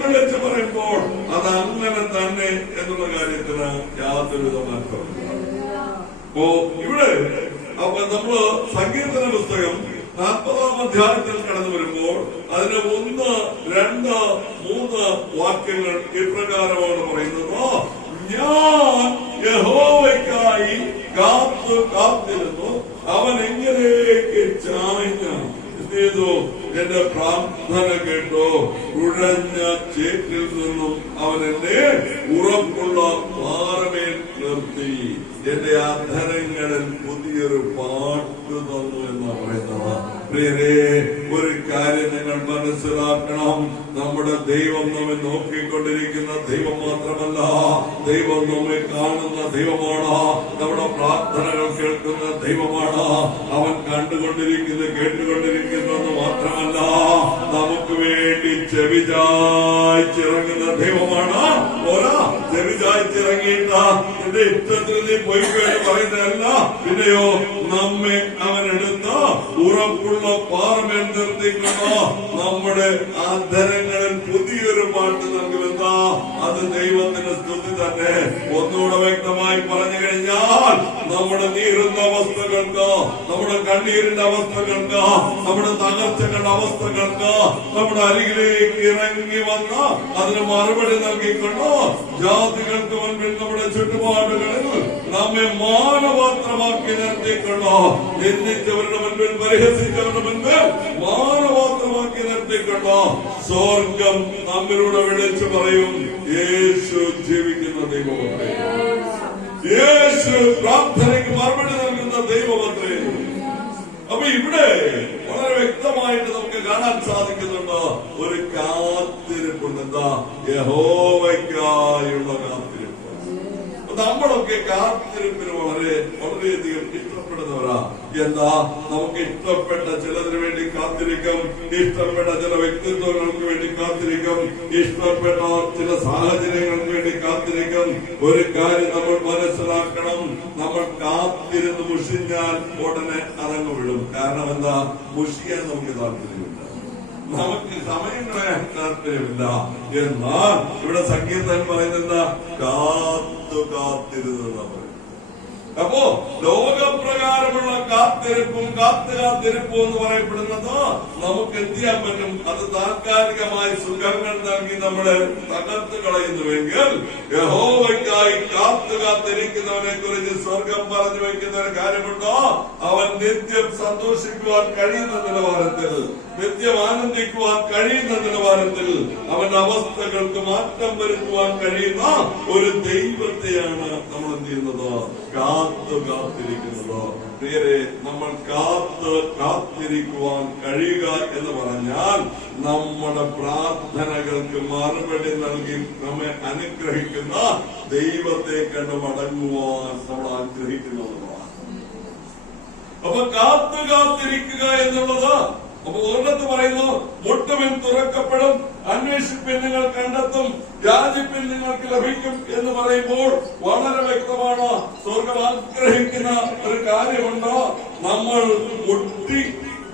വിളിച്ചു പറയുമ്പോൾ അത് അങ്ങനെ തന്നെ എന്നുള്ള കാര്യത്തിന് യാതൊരു മാറ്റമില്ല. അപ്പോ ഇവിടെ അപ്പൊ നമ്മള് സങ്കീർത്തന പുസ്തകം 40-ാം അധ്യായത്തിൽ കടന്നു വരുമ്പോൾ അതിന് 1, 2, 3 വാക്യങ്ങൾ ഇപ്രകാരമാണ് പറയുന്നത്: ഞാൻ യഹോവയ്ക്കായി കാത്തിരുന്നു, അവൻ എങ്ങനെയൊക്കെ ചായ്ഞ്ഞു ചെയ്തു എന്റെ പ്രാർത്ഥന കേട്ടോ, ഉഴഞ്ഞ ചേറ്റിൽ നിന്നും അവൻ എന്നെ ഉറപ്പുള്ള പാറമേൽ നിർത്തി, എന്റെ അധരങ്ങളിൽ പുതിയൊരു പാട്ട് തന്നു എന്നാണ് പറയുന്നത്. പ്രിയരേ, ഒരു കാര്യം നിങ്ങൾ മനസ്സിലാക്കണം, നമ്മുടെ ദൈവം നമ്മെ നോക്കിക്കൊണ്ടിരിക്കുന്ന ദൈവം മാത്രമല്ല, ദൈവം നമ്മെ കാണുന്ന ദൈവമാണ്, നമ്മുടെ പ്രാർത്ഥനകൾ കേൾക്കുന്ന ദൈവമാണ്. അവൻ കണ്ടുകൊണ്ടിരിക്കുന്ന കേട്ടുകൊണ്ടിരിക്കുന്നെന്ന് മാത്രമല്ല, നമുക്ക് വേണ്ടി ചെവിചായ്ച്ചിറങ്ങുന്ന ദൈവമാണ്. ഓരാ ചെവിചായ്ച്ചിറങ്ങിയിട്ട് എന്റെ ഇഷ്ടത്തിൽ നീ പോയിക്കോട്ട് പറയുന്നതല്ല, പിന്നെയോ നമ്മെ അവനെടുത്ത് ഉറപ്പുള്ള പാറമേൽ നിർത്തിക്കൊണ്ട് നമ്മുടെ അധരങ്ങളിൽ പുതിയൊരു പാട്ട് നൽകുമെന്ന അത് ദൈവത്തിന്റെ സ്തുതി തന്നെ. ഒന്നുകൂടെ വ്യക്തമായി പറഞ്ഞു കഴിഞ്ഞാൽ, നമ്മുടെ നീറുന്ന അവസ്ഥകൾക്ക്, നമ്മുടെ കണ്ണീരിന്റെ അവസ്ഥകൾക്ക്, നമ്മുടെ തകർച്ചകളുടെ അവസ്ഥകൾക്ക് നമ്മുടെ അരികിലേക്ക് ഇറങ്ങി വന്ന് അതിന് മറുപടി നൽകിക്കൊണ്ട് ജാതികൾക്ക് മുൻപിൽ നമ്മുടെ ചുറ്റുപാടുകളിൽ നമ്മെ മാനപാത്രമാക്കി നിർത്തിക്കൊണ്ടോ, നിന്ദിച്ചവരുടെ മുൻപിൽ, പരിഹസിച്ചവരുടെ മുൻപിൽ മാനപാത്രമാക്കി നിർത്തിക്കൊണ്ടോ സ്വർഗം നമ്മിലൂടെ വിളിച്ചു പറയും: യേശു ജീവിക്കുന്ന ദൈവമത്രേ, യേശു പ്രാർത്ഥനയ്ക്ക് മറുപടി നൽകുന്ന ദൈവമത്രേ. അപ്പൊ ഇവിടെ വളരെ വ്യക്തമായിട്ട് നമുക്ക് കാണാൻ സാധിക്കുന്നുണ്ട്, ഒരു കാത്തിരിപ്പുണ്ട്. എന്താ? യഹോവയ്ക്കായുള്ള കാത്തിരിപ്പ്. നമ്മളൊക്കെ കാത്തിരിപ്പിന് വളരെയധികം ഇഷ്ടപ്പെടുന്നവരാ. എന്താ? നമുക്ക് ഇഷ്ടപ്പെട്ട ചിലതിനു വേണ്ടി കാത്തിരിക്കും, ഇഷ്ടപ്പെട്ട ചില വ്യക്തിത്വങ്ങൾക്ക് വേണ്ടി കാത്തിരിക്കും, ഇഷ്ടപ്പെട്ട ചില സാഹചര്യങ്ങൾക്ക് വേണ്ടി കാത്തിരിക്കും. ഒരു കാര്യം നമ്മൾ മനസ്സിലാക്കണം, നമ്മൾ കാത്തിരുന്ന് മുഷിഞ്ഞാൽ ഉടനെ അതങ്ങ് വിടും. കാരണം എന്താ? മുഷിയാൻ നമുക്ക് താല്പര്യമില്ല, നമുക്ക് സമയം കളയാൻ താല്പര്യമില്ല. എന്നാൽ ഇവിടെ സങ്കീർത്തനം പറയുന്നത് എന്താ? കാത്തിരുന്ന. അപ്പോ ലോകപ്രകാരമുള്ള കാത്തിരിപ്പും കാത്തിരിപ്പും എന്ന് പറയപ്പെടുന്നത് നമുക്ക് എന്ത് ചെയ്യാൻ പറ്റും? അത് താൽക്കാലികമായി സുഖങ്ങൾ നൽകി നമ്മളെ തകർത്ത് കളയുന്നുവെങ്കിൽ, യഹോവയ്ക്കായി കാത്തിരിക്കുന്നവനെ കുറിച്ച് സ്വർഗം പറഞ്ഞു വയ്ക്കുന്ന ഒരു കാര്യമുണ്ടോ? അവൻ നിത്യം സന്തോഷിക്കുവാൻ കഴിയുന്ന നിലവാരത്തിൽ, നിത്യം ആനന്ദിക്കുവാൻ കഴിയുന്ന നിലവാരത്തിൽ, അവന്റെ അവസ്ഥകൾക്ക് മാറ്റം വരുത്തുവാൻ കഴിയുന്ന ഒരു ദൈവത്തെയാണ് നമ്മൾ എന്ത് ചെയ്യുന്നത്? കാത്തിരിക്കുന്നത്. പ്രിയരെ, നമ്മൾ കാത്തിരിക്കുവാൻ കഴിയുക എന്ന് പറഞ്ഞാൽ നമ്മുടെ പ്രാർത്ഥനകൾക്ക് മറുപടി നൽകി നമ്മെ അനുഗ്രഹിക്കുന്ന ദൈവത്തെ കണ്ട് മടങ്ങുവാൻ നമ്മൾ ആഗ്രഹിക്കുന്നതാണ്. അപ്പൊ കാത്തിരിക്കുക എന്നുള്ളത്, അപ്പൊ ഒരിടത്ത് പറയുന്നു, മുട്ടുവിൻ തുറക്കപ്പെടും, അന്വേഷിപ്പിൻ നിങ്ങൾ കണ്ടെത്തും, യാചിപ്പിൻ നിങ്ങൾക്ക് ലഭിക്കും എന്ന് പറയുമ്പോൾ വളരെ വ്യക്തമാണ്. സ്വർഗം ആഗ്രഹിക്കുന്ന ഒരു കാര്യമുണ്ടോ? നമ്മൾ മുട്ടി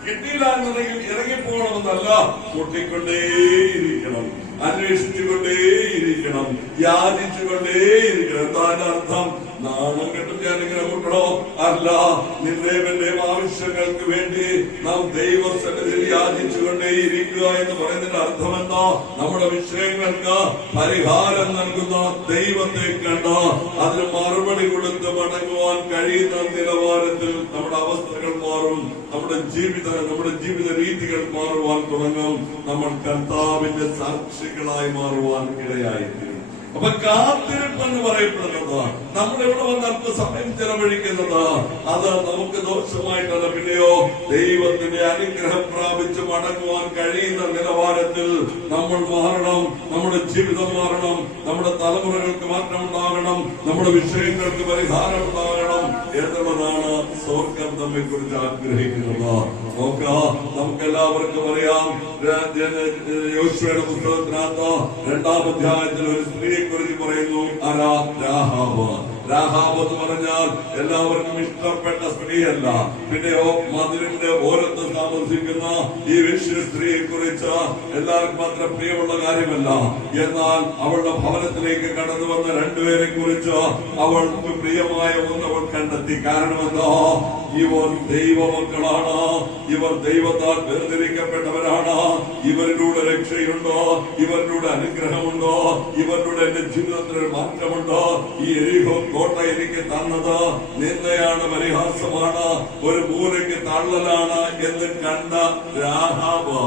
കിട്ടിയില്ല എന്നുണ്ടെങ്കിൽ ഇറങ്ങിപ്പോകണമെന്നല്ല, മുട്ടിക്കൊണ്ടേയിരിക്കണം, അന്വേഷിച്ചുകൊണ്ടേയിരിക്കണം, യാചിച്ചുകൊണ്ടേയിരിക്കണം. എന്താണ് അർത്ഥം? നാണം കെട്ടും ഞാനിങ്ങനെ മുട്ടണോ? അല്ല, നിന്റെയും ആവശ്യങ്ങൾക്ക് വേണ്ടി നാം ദൈവസന്നിധിയിൽ യാചിച്ചുകൊണ്ടേയിരിക്കുക എന്ന് പറയുന്നതിന്റെ അർത്ഥം എന്താ? നമ്മുടെ വിഷയങ്ങൾക്ക് പരിഹാരം നൽകുന്ന ദൈവത്തെ കണ്ട് അതിന് മറുപടി കൊടുത്ത് മടങ്ങുവാൻ കഴിയുന്ന നിലവാരത്തിൽ നമ്മുടെ അവസ്ഥകൾ മാറും, നമ്മുടെ ജീവിത രീതികൾ മാറുവാൻ തുടങ്ങും, നമ്മൾ കർത്താവിന്റെ സാക്ഷികളായി മാറുവാൻ ഇടയായിരിക്കും. അപ്പൊ കാത്തിരിപ്പെന്ന് പറയപ്പെടുന്നത് നമ്മളിവിടെ വന്ന് അല്പ സമയം ചെലവഴിക്കുന്നത് അത് നമുക്ക് ദോഷമായിട്ടല്ല, പിന്നെയോ ദൈവത്തിന്റെ അനുഗ്രഹം പ്രാപിച്ച് മടങ്ങുവാൻ കഴിയുന്ന നിലവാരത്തിൽ നമ്മൾ മാറണം, നമ്മുടെ ജീവിതം മാറണം, നമ്മുടെ തലമുറകൾക്ക് മാറ്റം ഉണ്ടാകണം, നമ്മുടെ വിഷയങ്ങൾക്ക് പരിഹാരം ഉണ്ടാകണം എന്നുള്ളതാണ് സ്വർഗം നമ്മെ കുറിച്ച് ആഗ്രഹിക്കുന്നത്. നോക്കാം, നമുക്കെല്ലാവർക്കും അറിയാം, യോശുവയുടെ പുസ്തകത്തിനകത്ത് 2-ാം അധ്യായത്തിൽ ഒരു സ്ത്രീയെ കുറിച്ച് പറയുന്നു. രാഹാബ് എന്ന് പറഞ്ഞാൽ എല്ലാവർക്കും ഇഷ്ടപ്പെട്ട സ്ത്രീയല്ല. പിന്നെയോ മതിലിന്റെ ഓരത്ത് താമസിക്കുന്ന ഈ വിശ്വ സ്ത്രീയെ കുറിച്ച് എല്ലാവർക്കും അത്ര പ്രിയമുള്ള കാര്യമല്ല. എന്നാൽ അവളുടെ ഭവനത്തിലേക്ക് കടന്നു വന്ന രണ്ടുപേരെ കുറിച്ച് അവൾക്ക് പ്രിയമായ ഒന്ന് അവൾ കണ്ടെത്തി. കാരണം എന്താ? ഇവർ ദൈവമക്കളാണ്, ഇവർ ദൈവത്താൽ വേർതിരിക്കപ്പെട്ടവരാണ്, ഇവരിലൂടെ രക്ഷയുണ്ടോ, ഇവരിലൂടെ അനുഗ്രഹമുണ്ടോ, ഇവരിലൂടെ എന്റെ ജീവിതത്തിൽ മാറ്റമുണ്ടോ? ഈ എരിഹോ കോട്ട എനിക്ക് തന്നത് നിന്ദയാണ്, പരിഹാസമാണ്, ഒരു മൂലയ്ക്ക് തള്ളലാണ് എന്ന് കണ്ട രാഹാബ്